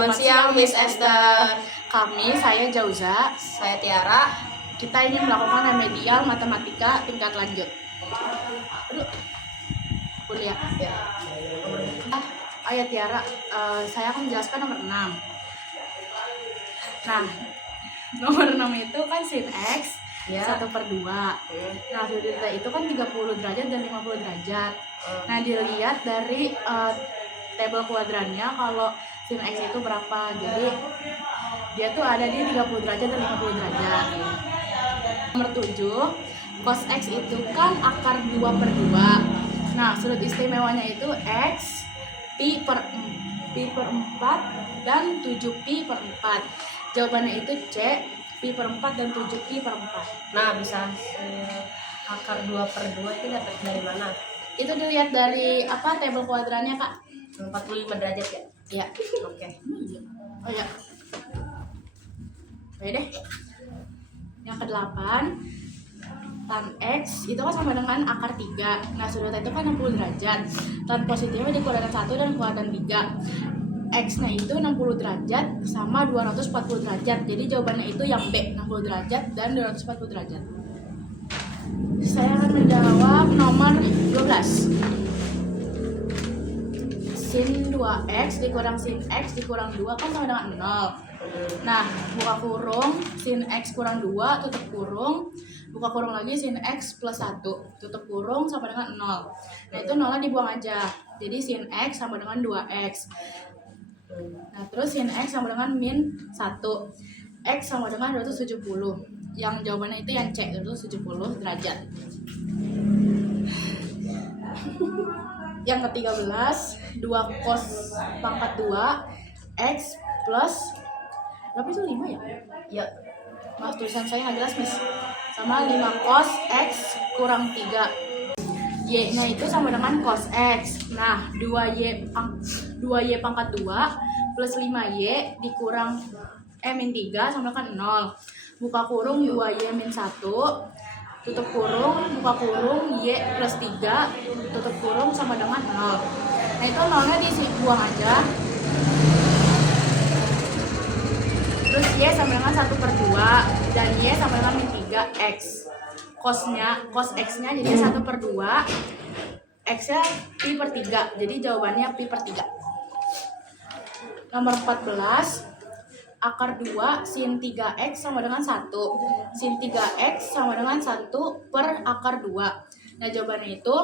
Selamat siang, Miss Esther. Kami, saya Jauza. Saya Tiara. Kita ingin melakukan remedial matematika tingkat lanjut. Aduh, kuliah. Ya. Ayo Tiara, saya akan menjelaskan nomor 6. Nah, nomor 6 itu kan sin X Ya. 1/2. Nah, delta itu kan 30 derajat dan 50 derajat. Nah, dilihat dari tabel kuadrannya kalau sin X itu berapa. Jadi, dia tuh ada di 30 derajat dan 50 derajat. Nomor 7, cos X itu kan akar 2/2. Nah, sudut istimewanya itu X, Pi per 4, dan 7Pi/4. Jawabannya itu C, Pi/4 dan 7Pi/4. Nah, bisa akar 2/2 itu dapat dari mana? Itu dilihat dari apa tabel kuadrannya, Kak? 45 derajat ya? Iya. Oke. Oh ya. Oke deh. Yang ke-8, tan X itu kan sama dengan akar 3. Nah, sudut itu kan 60 derajat. Tan positifnya di kuadran 1 dan kuadran 3. X-nya itu 60 derajat sama 240 derajat. Jadi jawabannya itu yang B, 60 derajat dan 240 derajat. Saya akan menjawab nomor 12. Sin 2X dikurang sin X dikurang 2 kan sama dengan 0. Nah, buka kurung, sin X kurang 2, tutup kurung, buka kurung lagi, sin X plus 1, tutup kurung, sama dengan 0. Nah, itu 0-nya dibuang aja. Jadi sin X sama dengan 2X. Nah, terus sin X sama dengan min 1. X sama dengan 270. Yang jawabannya itu yang C, 270 derajat. Yang ke-13, 2 cos pangkat 2 X plus berapa itu 5 ya? Ya. Maaf, tulisan saya nggak jelas, Miss. Sama 5 cos X kurang 3. Y-nya itu sama dengan cos X. Nah, 2Y pangkat 2 plus 5Y dikurang min 3 sama dengan 0. Buka kurung 2Y min 1, tutup kurung, buka kurung, Y plus 3, tutup kurung, sama dengan 0. Nah, itu 0-nya dibuang aja. Terus Y sama dengan 1/2 dan Y sama dengan min 3X. Cos X-nya jadi 1/2, X-nya Pi/3. Jadi jawabannya Pi/3. Nomor 14, akar 2 sin 3X sama dengan 1. Sin 3X sama dengan 1 per akar 2. Nah, jawabannya itu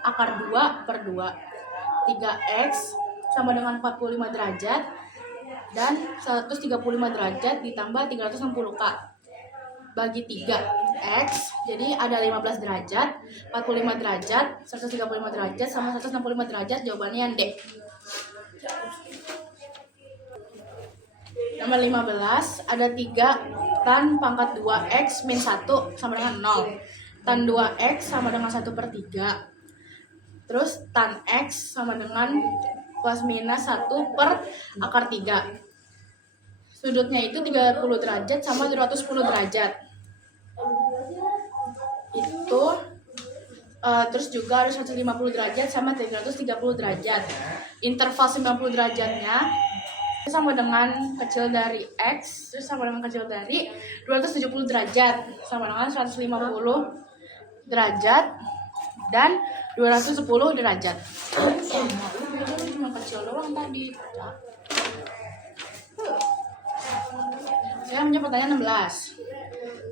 akar 2/2. 3X sama dengan 45 derajat dan 135 derajat ditambah 360K. Bagi 3X, jadi ada 15 derajat, 45 derajat, 135 derajat, sama 165 derajat. Jawabannya yang D. Nomor 15, ada 3 tan pangkat 2X min 1 sama dengan 0. Tan 2X sama dengan 1/3. Terus tan X sama dengan plus minus 1 per akar 3. Sudutnya itu 30 derajat sama 210 derajat. Itu terus juga ada 150 derajat sama 330 derajat. Interval 90 derajatnya sama dengan kecil dari X, terus sama dengan kecil dari 270 derajat, sama dengan 150 derajat dan 210 derajat. Cuma kecil doang tadi. Saya menjawab pertanyaan 16.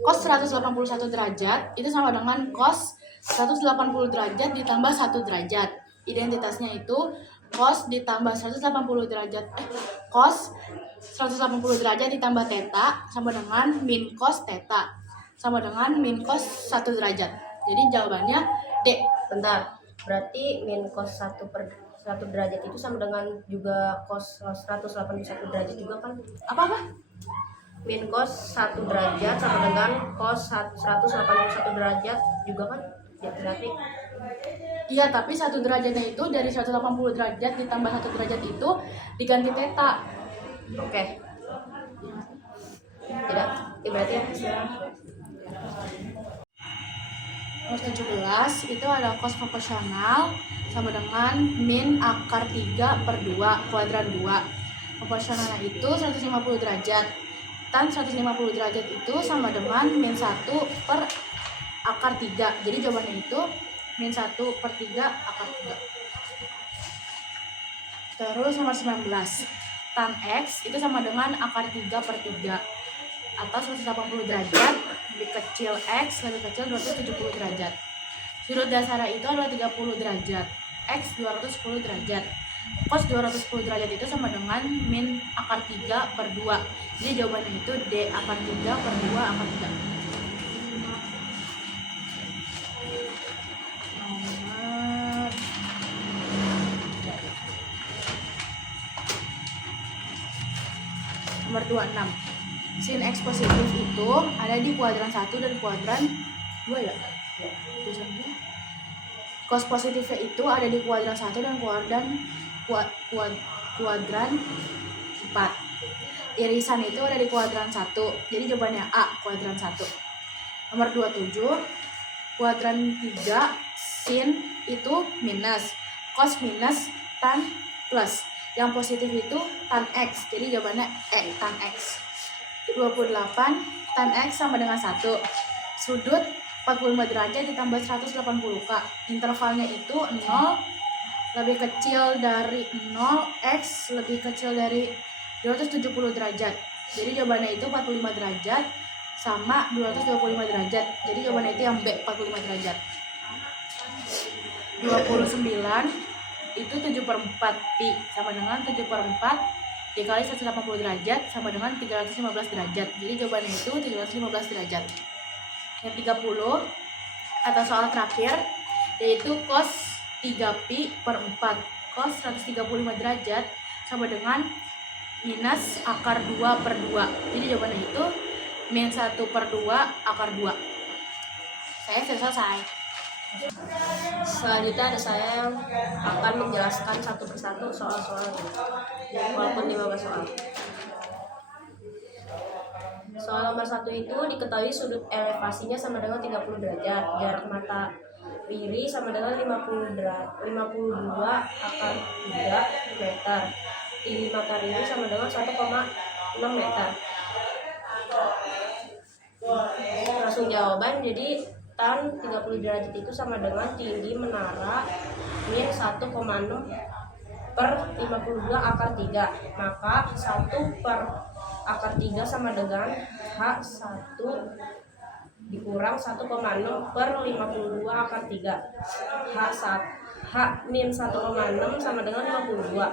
Cos 181 derajat itu sama dengan cos 180 derajat ditambah 1 derajat. Identitasnya itu cos ditambah 180 derajat cos 180 derajat ditambah theta sama dengan min cos theta sama dengan min cos 1 derajat. Jadi jawabannya D. Bentar. Berarti min cos 1/1 derajat itu sama dengan juga cos 181 derajat juga kan? Apa? Min cos 1 derajat sama dengan cos 181 derajat juga kan? Ya, berarti Iya, tapi 1 derajatnya itu dari 180 derajat ditambah 1 derajat itu diganti theta. oke. Tidak, ya berarti ya. Nomor 17 itu ada cos proporsional sama dengan min akar 3/2 kuadran 2. Proporsionalnya itu 150 derajat. Tan 150 derajat itu sama dengan min 1 per akar 3. Jadi jawabannya itu min 1 per 3 akar 3. Terus nomor 19. Tan X itu sama dengan akar 3 per 3 atau 180 derajat lebih kecil X lebih kecil 270 derajat. Sudut dasarnya itu adalah 30 derajat. X 210 derajat. Cos 210 derajat itu sama dengan min akar 3 per 2. Jadi jawabannya itu D akar 3 per 2 akar 3. Nomor 26. Sin X positif itu ada di kuadran 1 dan kuadran 2 ya? Tulisannya. Cos positifnya itu ada di kuadran 1 dan kuadran 4. Irisan itu ada di kuadran 1. Jadi jawabannya A, kuadran 1. Nomor 27. Kuadran 3 sin itu minus. Cos minus tan plus. Yang positif itu tan X. Jadi jawabannya E, tan X. 28. Tan X sama dengan 1. Sudut 45 derajat ditambah 180K. Intervalnya itu 0 lebih kecil dari 0, X lebih kecil dari 270 derajat. Jadi jawabannya itu 45 derajat sama 225 derajat. Jadi jawabannya itu yang B, 45 derajat. 29 itu 7/4 pi sama dengan 7/4 dikali 180 derajat sama dengan 315 derajat. Jadi jawabannya itu 315 derajat. Yang 30 atau soal terakhir yaitu cos 3pi per 4. Cos 135 derajat sama dengan minus akar 2 per 2. Jadi jawabannya itu min 1 per 2 akar 2. Saya sudah selesai. Selanjutnya ada saya yang akan menjelaskan satu persatu soal-soal ini, walaupun 15 soal. Soal nomor 1 itu diketahui sudut elevasinya sama dengan 30 derajat, jarak mata kiri sama dengan 52 akar 3 meter, tinggi mata kiri sama dengan 1,6 meter. Langsung jawaban, jadi tan 30 derajat itu sama dengan tinggi menara min 1,6 per 52 akar 3. Maka 1 per akar 3 sama dengan H1 dikurang 1,6 per 52 akar 3. H min 1,6 sama dengan 52.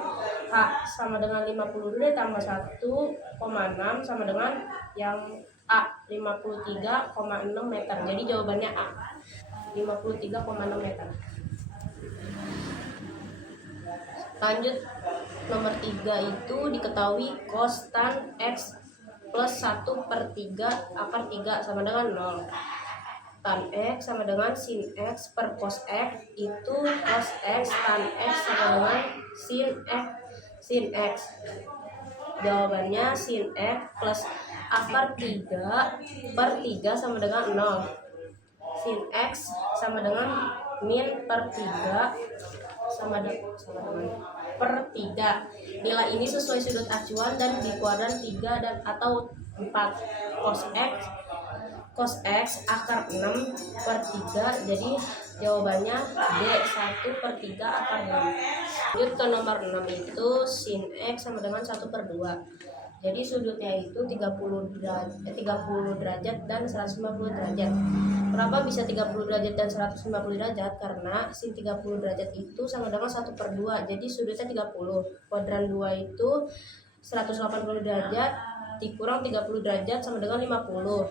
H sama dengan 52 ditambah 1,6 sama dengan yang A, 53,6 meter. Jadi jawabannya A, 53,6 meter. Lanjut, nomor 3 itu diketahui cos tan X plus 1 per 3 akar 3 sama dengan 0. Tan X sama dengan sin X per cos X itu cos X tan X sama dengan sin X. Jawabannya sin X plus akar 3 per 3 sama dengan 0. Sin X sama dengan min per 3 sama dengan per 3. Nilai ini sesuai sudut acuan dan di kuadran 3 dan atau 4. Cos X akar 6 per 3. Jadi jawabannya D, 1 per 3 akar 6. Lanjut ke nomor 6 itu sin X sama dengan 1 per 2. Jadi sudutnya itu 30 derajat dan 150 derajat. Kenapa bisa 30 derajat dan 150 derajat? Karena sin 30 derajat itu sama dengan 1 per 2. Jadi sudutnya 30. Kuadran 2 itu 180 derajat dikurang 30 derajat sama dengan 50.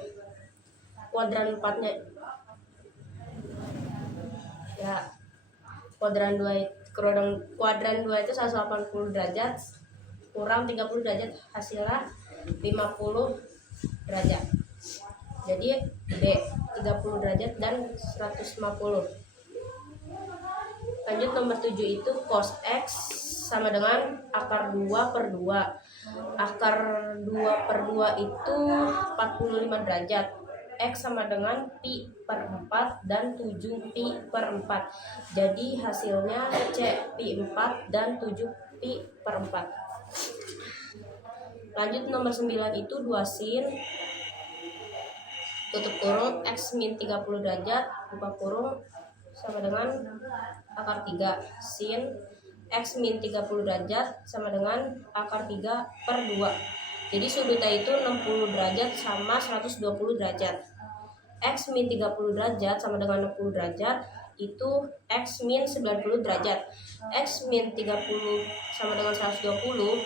Kuadran 4-nya ya, kuadran 2 itu 180 derajat kurang 30 derajat, hasilnya 50 derajat. Jadi B, 30 derajat dan 150. Lanjut nomor 7 itu cos X sama dengan akar 2 per 2. Akar 2 per 2 itu 45 derajat. X sama dengan pi per 4 dan 7 pi per 4. Jadi hasilnya C, pi 4 dan 7 pi per 4. Lanjut nomor 9 itu 2 sin tutup kurung x min 30 derajat buka kurung sama dengan akar 3 sin x min 30 derajat sama dengan akar 3 per 2. Jadi sudutnya itu 60 derajat sama 120 derajat. X min 30 derajat sama dengan 60 derajat itu X min 90 derajat. X min 30 sama dengan 120,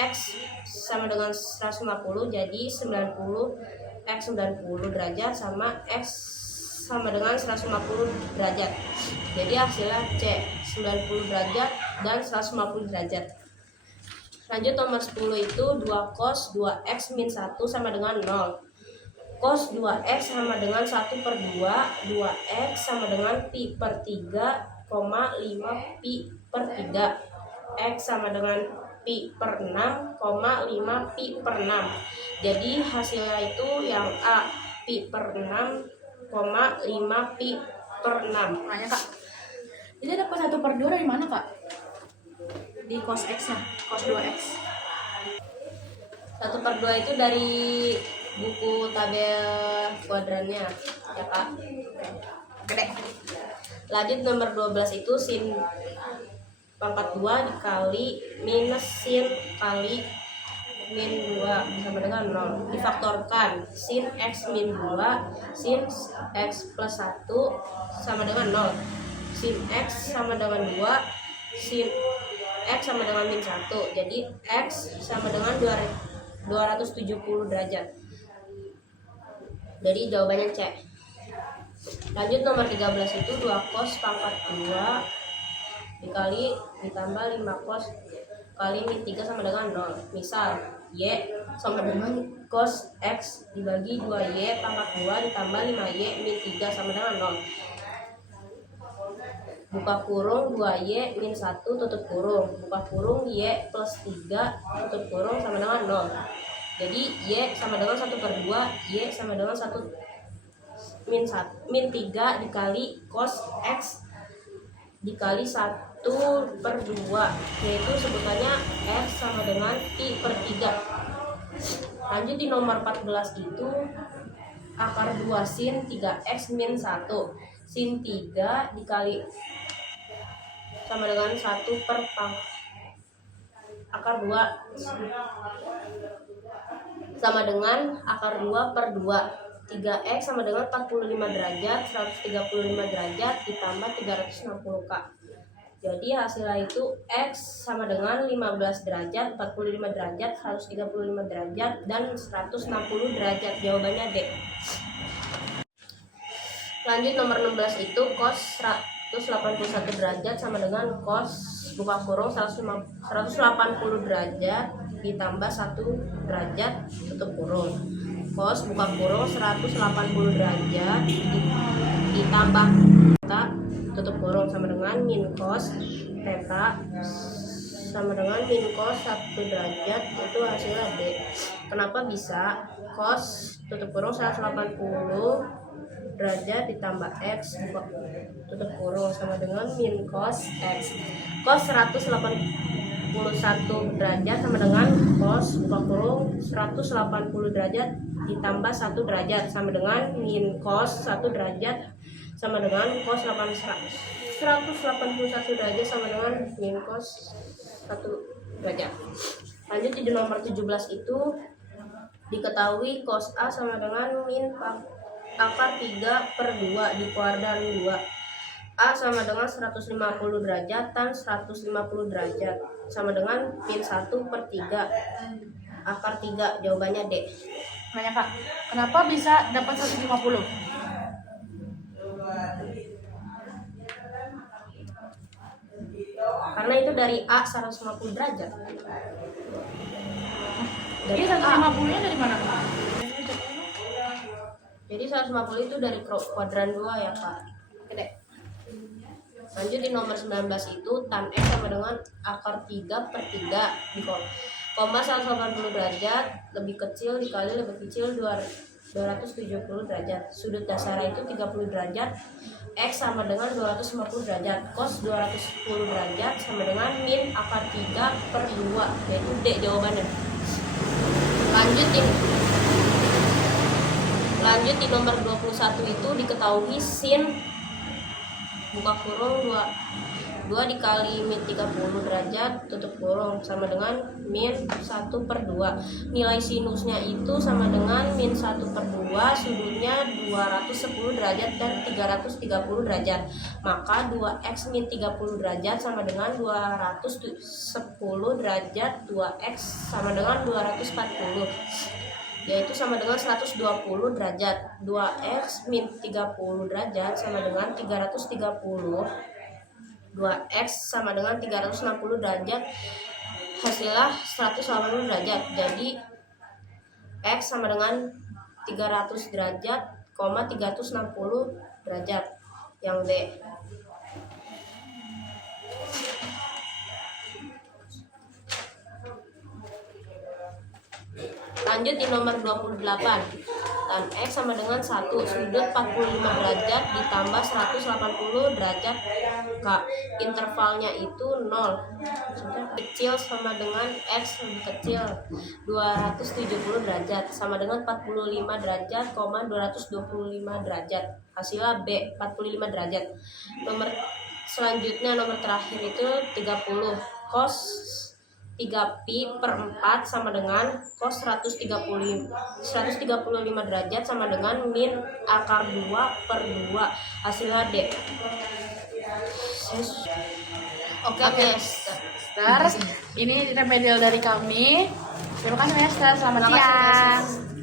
X sama dengan 150, jadi 90 X 90 derajat sama X sama dengan 150 derajat. Jadi hasilnya C 90 derajat dan 150 derajat. Lanjut nomor 10 itu 2 cos 2x min 1 sama dengan 0. Cos 2x sama dengan 1 per 2, 2x sama dengan pi per 3, 5 pi per 3, x sama dengan pi per 6, 5 pi per 6. Jadi hasilnya itu yang A pi per 6, 5 pi per 6. Makanya kak, jadi dapat 1 per 2 dari mana kak? Di cos x nya, cos 2x. 1 per 2 itu dari buku tabel kuadrannya ya kak. Gede. Lanjut nomor 12 itu sin pangkat 2 dikali minus sin kali min 2 sama dengan 0. Difaktorkan sin x min 2 sin x plus 1 sama dengan 0. Sin x sama dengan 2 sin x sama dengan min 1. Jadi x sama dengan 270 derajat. Jadi jawabannya C. Lanjut nomor 13 itu 2 cos pangkat 2 dikali ditambah 5 cos kali min 3 sama dengan 0. Misal Y sama dengan cos X dibagi 2Y pangkat 2 ditambah 5Y min 3 sama dengan 0. Buka kurung 2Y min 1 tutup kurung. Buka kurung Y plus 3 tutup kurung sama dengan 0. Jadi Y sama dengan 1 per 2, Y sama dengan 1 min 3 dikali cos X dikali 1 per 2, yaitu sebutannya X sama dengan pi per 3. Lanjut di nomor 14 itu akar 2 sin 3X min 1. Sin 3 dikali sama dengan 1 per akar 2 sama dengan akar 2 per 2. 3x sama dengan 45 derajat, 135 derajat ditambah 360 Kak. Jadi hasilnya itu x sama dengan 15 derajat, 45 derajat, 135 derajat dan 160 derajat. Jawabannya D. Lanjut nomor 16 itu cos 181 derajat sama dengan cos buka kurung 180 derajat ditambah 1 derajat tutup kurung. Cos buka kurung 180 derajat ditambah theta tutup kurung sama dengan min cos theta sama dengan min cos 1 derajat, itu hasilnya D. Kenapa bisa cos tutup kurung 180 derajat ditambah x buka tutup kurung sama dengan min cos x. Cos 181 derajat sama dengan cos buka kurung 180 derajat ditambah 1 derajat sama dengan min cos 1 derajat sama dengan cos 181 derajat sama dengan min cos 1 derajat. Lanjut di nomor 17 itu diketahui cos A sama dengan min akar 3 per 2 di kuadran 2. A sama dengan 150 derajat tan 150 derajat sama dengan min 1 per 3 akar 3. Jawabannya D. Makanya kak, kenapa bisa dapat 150? Karena itu dari A 150 derajat. Jadi 150 nya dari mana kak? Jadi 150 itu dari kuadran 2 ya Kak. Oke. Lanjut di nomor 19 itu tan X sama dengan akar 3 per 3 di koma 180 derajat lebih kecil dikali lebih kecil 270 derajat. Sudut dasarnya itu 30 derajat. X sama dengan 250 derajat. Cos 210 derajat sama dengan min akar 3 per 2, yaitu D jawabannya. Lanjut di nomor 21 itu diketahui sin buka kurung 2 dikali min 30 derajat tutup kurung sama dengan min 1/2. Nilai sinusnya itu sama dengan min 1/2, sudutnya 210 derajat dan 330 derajat. Maka 2x min 30 derajat sama dengan 210 derajat, 2x sama dengan 240, yaitu sama dengan 120 derajat. 2x min 30 derajat sama dengan 330, 2x sama dengan 360 derajat, hasilnya 180 derajat. Jadi x sama dengan 300 derajat, 360 derajat, yang D. Lanjut di nomor 28. Tan X sama dengan 1, sudut 45 derajat ditambah 180 derajat K. Intervalnya itu 0. Kecil sama dengan X lebih kecil 270 derajat sama dengan 45 derajat, 225 derajat. Hasilnya B, 45 derajat. Selanjutnya nomor terakhir itu 30. Cos 3pi/4 sama dengan cos 135 derajat sama dengan min akar 2/2. Hasilnya D. Oke, Master. Ini remedial dari kami. Terima kasih, Master. Selamat Terima kasih, siang. Master.